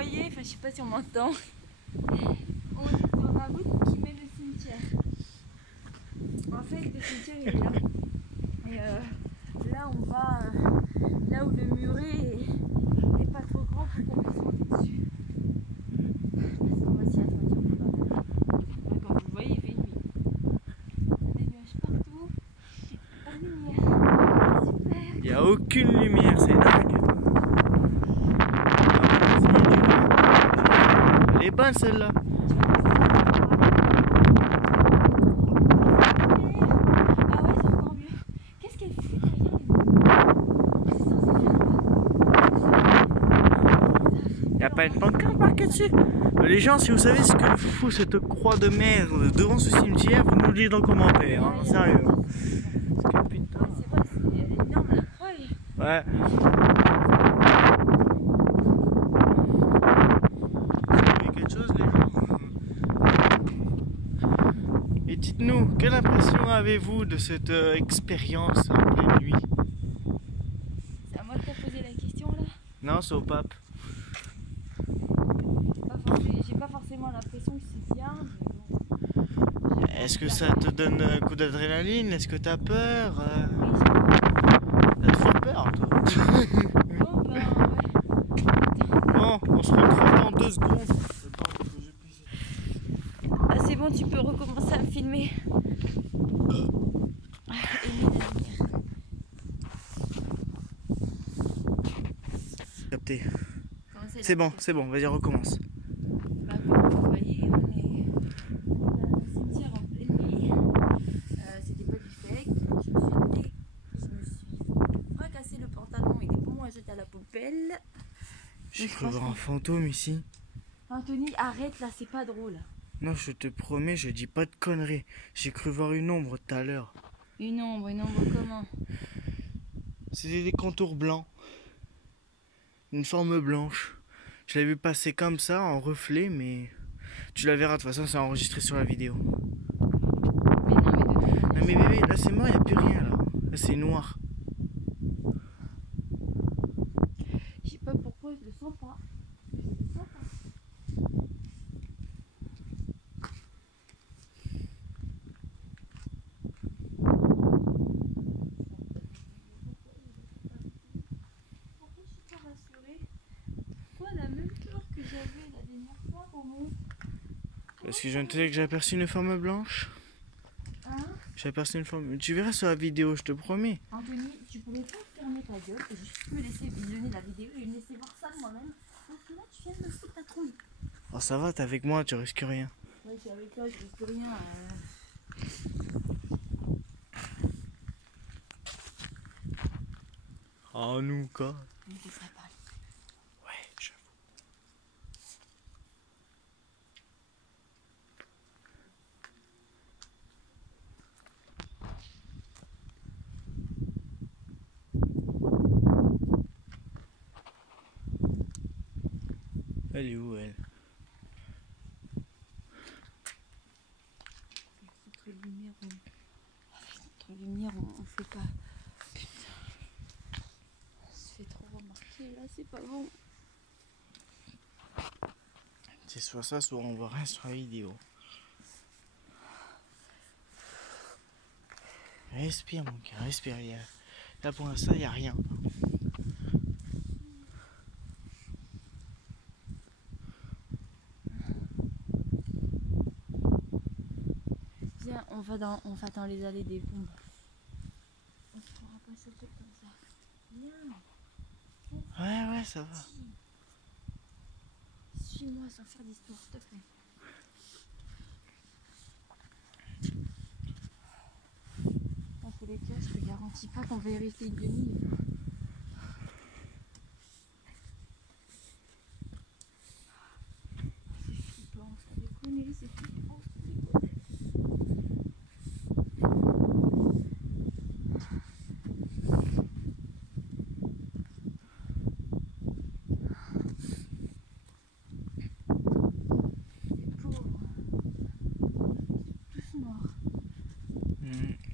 voyez, enfin je sais pas si on m'entend, on est sur la route qui mène au cimetière. En fait le cimetière il est là. Et là on va là où le muret est pas trop grand pour qu'on puisse monter dessus. Parce qu'on va s'y attendir pendant la nuit. Comme vous le voyez, il fait nuit. Des nuages partout. La lumière. Super. Il n'y a aucune lumière, c'est dingue. Elle est bonne celle-là. Ah ouais, c'est encore mieux. Qu'est-ce qu'elle fait derrière les murs? C'est censé faire. Il n'y a pas une pancarte marquée dessus. Les gens, si vous savez ce que fout cette croix de merde devant ce cimetière, vous nous le dites dans le commentaire, hein, sérieux. Parce que putain. Ouais, c'est vrai, elle est énorme la croix. Ouais. Vous avez quelque chose, les gens? Et dites-nous, quelle impression avez-vous de cette expérience en pleine nuit? C'est à moi de te poser la question là. Non, c'est au pape. J'ai pas forcément l'impression que c'est bien. Mais bon. Est-ce que ça te donne un coup d'adrénaline? Est-ce que t'as peur? Oui, T'as toujours peur, toi? bon, ben ouais. Bon, on se retrouve dans 2 secondes. Ah, c'est bon, tu peux recommencer à me filmer. Capté. C'est bon, vas-y, recommence. Bah, comme vous voyez, on est dans un cimetière en pleine nuit. C'était pas du fake. Je me suis fracassé le pantalon et des poumons à jeter à la poubelle. J'ai cru voir un fantôme ici. Anthony, arrête là, c'est pas drôle. Non, je te promets, je dis pas de conneries. J'ai cru voir une ombre tout à l'heure. Une ombre comment? C'était des contours blancs. Une forme blanche. Je l'ai vu passer comme ça, en reflet, mais... Tu la verras, de toute façon, c'est enregistré sur la vidéo. Mais non, mais de toute manière, Non mais bébé, là c'est mort, il n'y a plus rien là. Là c'est noir. je sais pas pourquoi je le sens pas. Je le sens pas. Pourquoi je suis pas rassurée? Pourquoi la même peur que j'avais la dernière fois au monde? Parce que je viens de te dire que j'ai aperçu une forme blanche. Hein? J'ai aperçu une forme... Tu verras sur la vidéo, je te promets. Anthony, tu pourrais pas fermer ta gueule et juste me laisser visionner la vidéo et me laisser voir ça de moi-même? Parce que là, tu viens de me foutre ta trouille. Oh ça va, t'es avec moi, tu risques rien. Ouais, je suis avec toi, je risque rien. Oh nous quoi. Mais ce serait pas. Ouais, j'avoue. Elle est où elle? Avec notre lumière, on fait pas. Putain. On se fait trop remarquer là, c'est pas bon. C'est soit ça, soit on voit rien sur la vidéo. Respire mon cœur, respire. Là pour l'instant, il n'y a rien. Viens, on va dans les allées des bombes. On se fera pas sauter comme ça. Viens. Ouais, ça va. Suis-moi sans faire d'histoire, s'il te plaît. En tous les cas, je te garantis pas qu'on va y rester une demi-heure. C'est flippant, ça déconne, c'est flippant, ça déconne.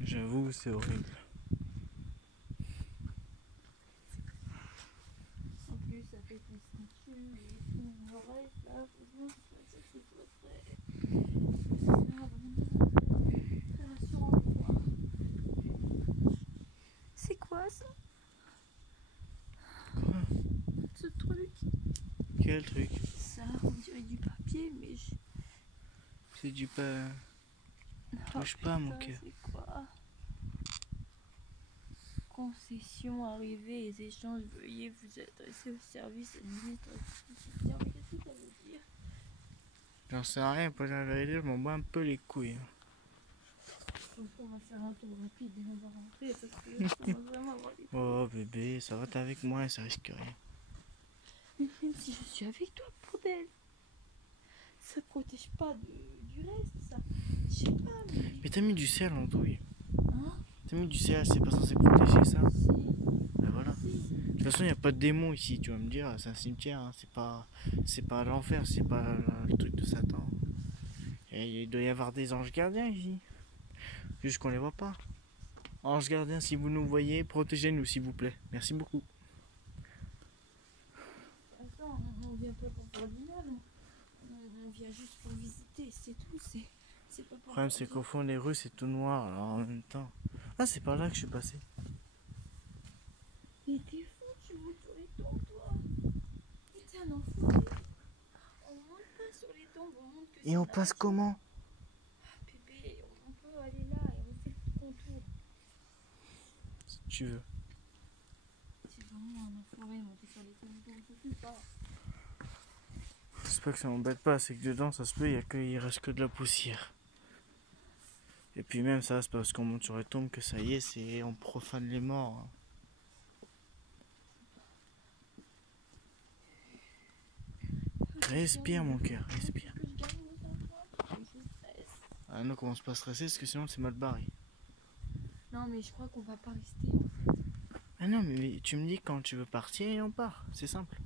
J'avoue, c'est horrible. En plus, ça fait des ceintures et tout. Très rassurant de voir. C'est quoi ça? Quoi? Ce truc? Quel truc? Ça, on dirait du papier, mais je... C'est du pas. Oh, Touche pas, mon putain, cœur. c'est quoi? Concession arrivée et échanges, veuillez vous adresser au service administratif. Tiens, mais qu'est-ce que ça veut dire? J'en sais rien, pour la vérité, je m'en bats un peu les couilles. Donc, on va faire un tour rapide et on va rentrer parce que ça va vraiment avoir des... Oh bébé, ça va, t'es avec moi, ça risque rien. Mais même si je suis avec toi, bordel, ça protège pas du reste, ça. Je sais pas, mais... Mais t'as mis du sel en douille. Hein? T'as mis du sel, c'est pas censé protéger ça. Si, Ben voilà. si. De toute façon, il n'y a pas de démons ici, tu vas me dire, c'est un cimetière, hein. C'est pas l'enfer, c'est pas le truc de Satan. Et il doit y avoir des anges gardiens ici. Juste qu'on les voit pas. Anges gardiens, si vous nous voyez, protégez-nous s'il vous plaît. Merci beaucoup. Attends, on vient pas pour faire du mal. On vient juste pour visiter, c'est tout. C'est pas Le pour problème, faire c'est du- qu'au fond, les rues, c'est tout noir, alors en même temps. Ah, c'est par là que je suis passé. Mais t'es fou, tu montes sur les tombes, toi. Mais t'es un enfoiré. On monte pas sur les tombes, on monte que Et sur on la passe route. comment? Bébé, on peut aller là et on fait le contour. Si tu veux. C'est vraiment un enfoiré, monter sur les tombes, on peut pas. C'est pas que ça m'embête pas, c'est que dedans, ça se peut, il reste que de la poussière. Et puis même ça, c'est pas parce qu'on monte sur les tombes que ça y est, on profane les morts. Hein. Respire mon cœur, respire. Que je gagne mes enfants, je stresse. Ah non, commence pas à stresser parce que sinon c'est mal barré. Non, mais je crois qu'on va pas rester en fait. Ah non, mais tu me dis quand tu veux partir et on part, c'est simple.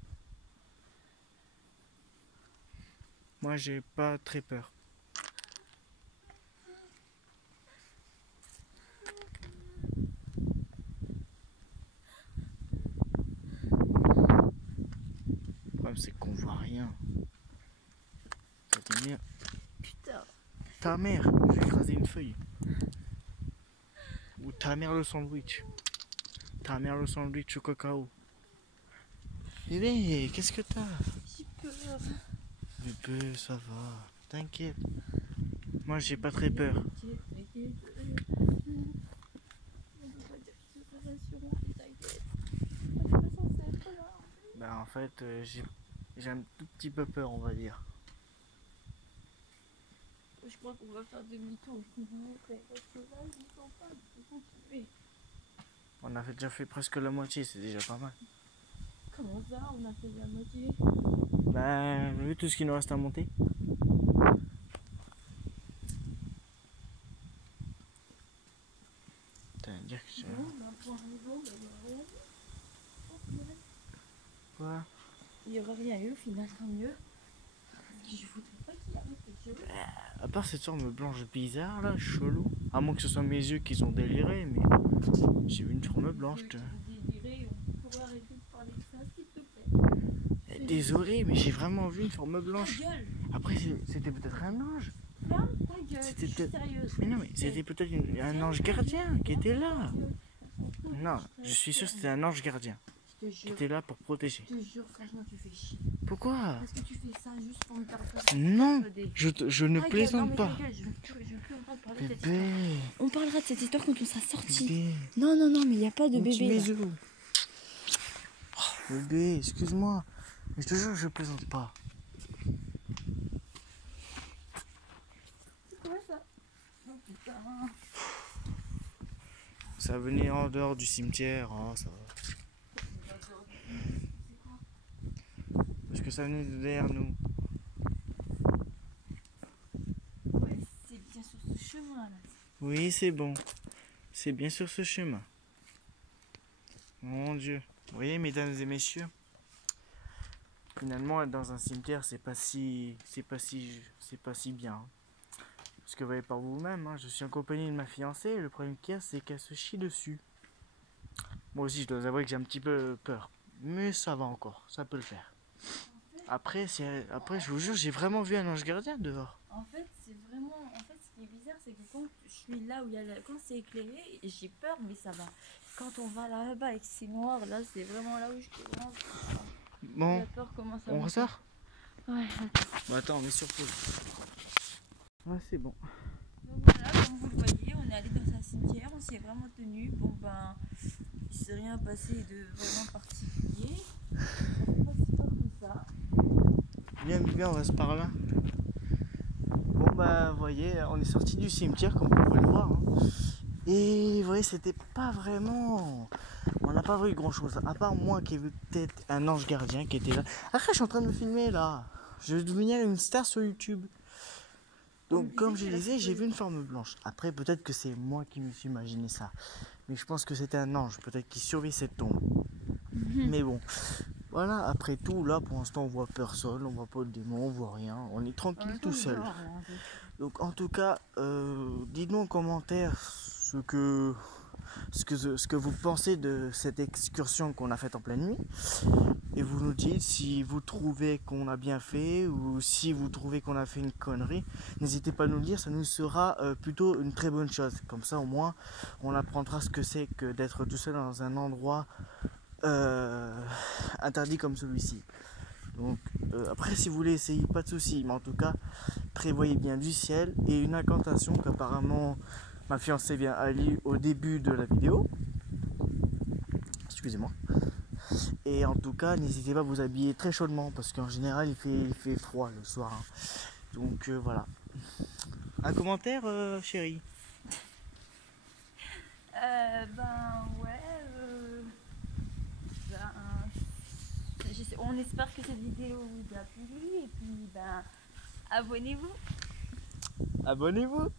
Moi j'ai pas très peur. Le problème c'est qu'on voit rien. Ça te dit bien. Putain. Ta mère, je vais écraser une feuille. Ou ta mère le sandwich. Ta mère le sandwich au cacao. Bébé, qu'est-ce que t'as? J'ai peur. Bébé, ça va. T'inquiète. Moi j'ai pas très peur. T'inquiète. On peut pas dire que c'est pas rassurant, mais t'inquiète. On est pas censé être là. Bah en fait, j'ai un tout petit peu peur, on va dire. Je crois qu'on va faire demi-tour. Je vais vous montrer. Parce que là, je ne sens pas. Il faut continuer. On a déjà fait presque la moitié, c'est déjà pas mal. Comment ça? On a fait la moitié. Bah, vu tout ce qu'il nous reste à monter. T'as à dire que j'ai... Non, on a point raison, mais il n'y aura rien eu. Au final. Quoi? Il n'y aura rien eu, au final, tant mieux. Parce que je voudrais pas qu'il arrive quelque chose. À part cette forme blanche bizarre là, chelou. À moins que ce soit mes yeux qui ont déliré, mais j'ai vu une forme blanche. Déliré, on pourrait arrêter de parler de ça, s'il te plaît. Désolé, mais j'ai vraiment vu une forme Ta blanche. gueule! Après, c'était peut-être un ange. Ferme ta gueule, C'était je suis peut-être- sérieuse. Mais non, mais c'était peut-être un ange gardien qui était là. Non, je suis sûr que c'était un ange gardien Je te qui jure, était là pour protéger. je te jure, franchement, tu fais chier. Pourquoi? Parce que tu fais ça juste pour me faire peur. Non, Des- je ne Ta gueule, plaisante non, mais pas. ta gueule, je veux plus entendre parler de cette histoire. Bébé, On parlera de cette histoire quand on sera sorti. bébé, Non, mais il n'y a pas de mon petit bébé. Là. bisou. Oh, bébé, excuse-moi. Mais je te jure, je plaisante pas. C'est quoi ça? Oh putain. Ça venait en dehors du cimetière, hein, ça va. C'est quoi? Parce que ça venait de derrière nous. Ouais, c'est bien sur ce chemin là. Oui, c'est bon. C'est bien sur ce chemin. Mon Dieu. Vous voyez, mesdames et messieurs, finalement, être dans un cimetière, c'est pas si bien. Hein. Parce que vous voyez par vous-même, hein, je suis en compagnie de ma fiancée. Et le problème qu'il y a, c'est qu'elle se chie dessus. Moi aussi, je dois avouer que j'ai un petit peu peur. Mais ça va encore, ça peut le faire. Après, je vous jure, j'ai vraiment vu un ange gardien dehors. En fait, c'est vraiment. En fait, ce qui est bizarre, c'est que quand je suis là où il y a quand c'est éclairé, j'ai peur, mais ça va. Quand on va là-bas et que c'est noir, là, c'est vraiment là où je commence. Bon, La peur commence à on monter. ressort? Ouais, Bah attends, on est sur pause. Ouais, c'est bon. donc voilà, comme vous le voyez, on est allé dans un cimetière, on s'y est vraiment tenu. Bon ben, il s'est rien passé de vraiment particulier. Ça fait pas si peur que ça. Bien, on reste par là. Bon bah, vous voyez, on est sorti du cimetière comme vous pouvez le voir. Hein. Et vous voyez, c'était pas vraiment... On n'a pas vu grand chose, à part moi qui ai vu peut-être un ange gardien qui était là. Après, je suis en train de me filmer là. Je vais devenir une star sur YouTube. Donc, comme je disais, j'ai vu une forme blanche. Après, peut-être que c'est moi qui me suis imaginé ça. Mais je pense que c'était un ange, peut-être qui surveille cette tombe. Mais bon, voilà, après tout, là pour l'instant, on voit personne, on voit pas de démon, on voit rien. On est tranquille tout seul. Donc, en tout cas, dites-nous en commentaire ce que vous pensez de cette excursion qu'on a faite en pleine nuit. Et vous nous dites si vous trouvez qu'on a bien fait ou si vous trouvez qu'on a fait une connerie. N'hésitez pas à nous le dire, ça nous sera plutôt une très bonne chose. Comme ça au moins on apprendra ce que c'est que d'être tout seul dans un endroit interdit comme celui-ci. Donc après si vous voulez essayer, pas de souci, mais en tout cas prévoyez bien du ciel et une incantation qu'apparemment ma fiancée vient à lire au début de la vidéo. Excusez-moi. Et en tout cas, n'hésitez pas à vous habiller très chaudement parce qu'en général, il fait froid le soir. Hein. Donc voilà. Un commentaire, chérie? On espère que cette vidéo vous a plu et puis abonnez-vous. Abonnez-vous.